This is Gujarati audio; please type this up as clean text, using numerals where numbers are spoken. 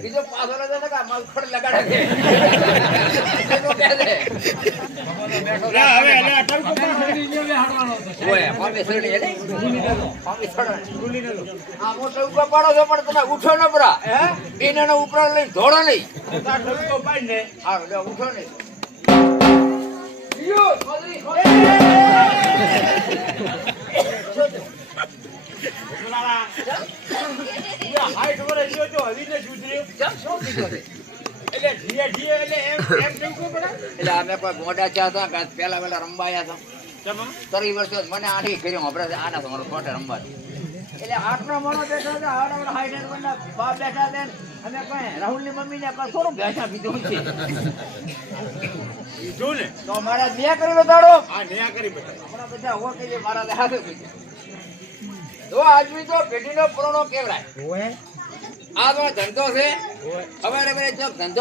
બીજો પાછો મલખડ લગાડે ઉઠો ન પરા એને ઉપરા લઈ ધોળો નહીં ઉઠો નહીં અમે મોટા હતા પેલા રમવાયા હતા 30 વર્ષ મને આઠી કર્યો આપણે આના તમારો ખોટે રમવા એટલે 8નો મણો બેઠો છે બાપ બેઠા છે અમે કઈ રાહુલ ની મમ્મી ને થોડું બેઠા પીધું છે ને તો મારા ન્યા કરી બતાડો ન્યા કરી બતાડો હમણાં બધા હો કે મારા હાથે તો આદમી તો પેઢીનો પુરાણો કેવડાય આ તો ધંધો છે હવે ધંધો